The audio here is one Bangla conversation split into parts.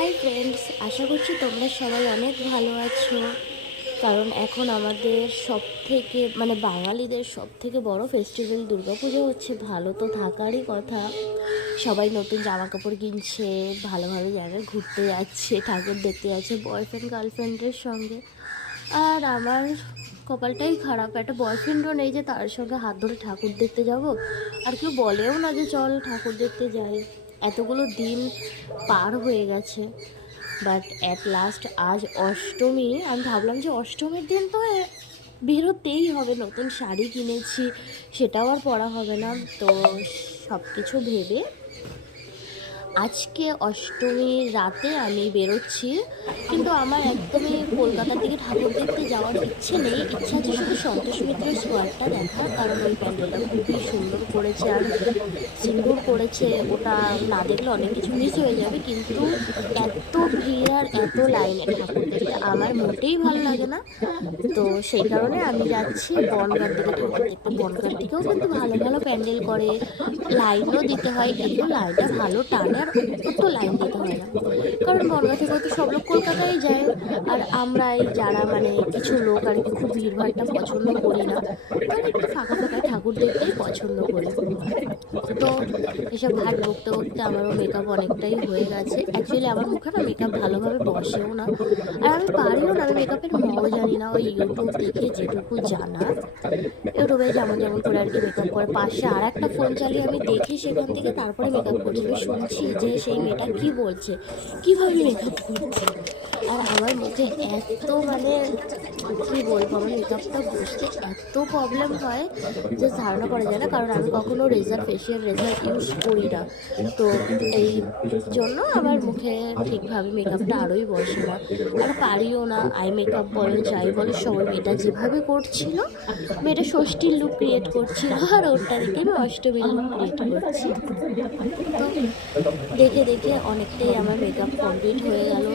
হাই ফ্রেন্ডস, আশা করছি তোমরা সবাই অনেক ভালো আছো। কারণ এখন আমাদের সব থেকে বাঙালিদের সব থেকে বড় ফেস্টিভ্যাল দুর্গাপুজো হচ্ছে। ভালো তো থাকারই কথা, সবাই নতুন জামা কাপড় কিনছে, ভালো ভালো জায়গায় ঘুরতে যাচ্ছে, ঠাকুর দেখতে যাচ্ছে বয়ফ্রেন্ড গার্লফ্রেন্ডের সঙ্গে। আর আমার কপালটাই খারাপ, একটা বয়ফ্রেন্ডও নেই যে তার সঙ্গে হাত ধরে ঠাকুর দেখতে যাব। আর কেউ বলেও না যে চল ঠাকুর দেখতে যাই। এতগুলো দিন পার হয়ে গেছে, বাট অ্যাট লাস্ট আজ অষ্টমী। আমি ভাবলাম যে অষ্টমীর দিন তো বেরোতেই হবে, নতুন শাড়ি কিনেছি, সেটাও আর পরা হবে না। তো সব কিছু ভেবে আজকে অষ্টমীর রাতে আমি বেরোচ্ছি। কিন্তু আমার একদমই কলকাতার দিকে ঠাকুর দেখতে যাওয়ার ইচ্ছে নেই। ইচ্ছা আছে শুধু সন্তোষ মিত্রের স্কোয়ারটা দেখার, কারণ ওই প্যান্ডেলটা খুবই সুন্দর করেছে আর সিঙ্গুর করেছে। ওটা না দেখলে অনেক কিছু মিস হয়ে যাবে। কিন্তু এত ভিড় আর এত লাইনে ঠাকুর দেখতে আমার মোটেই ভালো লাগে না। তো সেই কারণে আমি যাচ্ছি বনগাঁর দিকে ঠাকুর দেখতে। বনগাঁর দিকেও কিন্তু ভালো ভালো প্যান্ডেল করে, লাইনও দিতে হয়, কিন্তু লাইনটা ভালো টানে আর অত লাইন দিতে হয় না। কারণ বনগাঁ থেকে তো সব লোক কলকাতায় যায়, আর আমরাই যারা কিছু লোক আর কি খুব ভিড়ভাড়টা পছন্দ করি না, মানে একটু ফাঁকা ফাঁকায় ঠাকুর দেখতেই পছন্দ করি। তো এসব ঘাট বকতে বকতে আমারও মেকআপ অনেকটাই হয়ে গেছে। অ্যাকচুয়ালি আমার মুখে না মেকআপ ভালোভাবে বসেও না, আর আমি পারিও না। আমি মেকআপের মও জানি না, ওই ইউটিউব দেখে যেটুকু জানা, ইউটিউবে যেমন যেমন করে আর কি মেকআপ করে। পাশে আর একটা ফোন চালিয়ে আমি দেখি, সেখান থেকে তারপরে মেকআপ করছি। আমি শুনছি যে সেই মেয়েটা কী বলছে, কীভাবে মেকআপ করছে। আর আমার মুখে এত কী বলবো, আমার মেকআপটা বসতে এত প্রবলেম হয় যে ধারণা করা যায় না। কারণ আমি কখনো রেজার ফেশিয়াল রেজার ইউজ করি না, তো এই জন্য আমার মুখে ঠিকভাবে মেকআপটা আরোই বসে না, আর পারিও না। আই মেকআপ বলো যাই বলো, সবাই মেয়েটা যেভাবে করছিল, মেয়েটা ষষ্ঠীর লুক ক্রিয়েট করছিল, আর ওরটা দেখে আমি অষ্টমীর লুক ক্রিয়েট করছি। তো দেখে দেখে অনেকটাই আমার মেকআপ কমপ্লিট হয়ে গেল।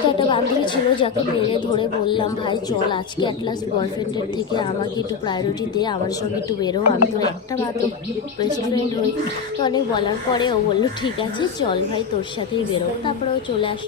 তো একটা বান্ধবী ছিল যাকে মেরে ধরে বললাম, ভাই চল আজকে অ্যাটলাস্ট বয়ফ্রেন্ডের থেকে আমাকে একটু প্রায়োরিটি দে, আমার সঙ্গে একটু বেরো, আমি তোর একটা মাত্র বেস্ট ফ্রেন্ড হই। তো অনেক বলার পরে ও বললো ঠিক আছে চল ভাই, তোর সাথেই বেরো। তারপরে ও চলে আসে।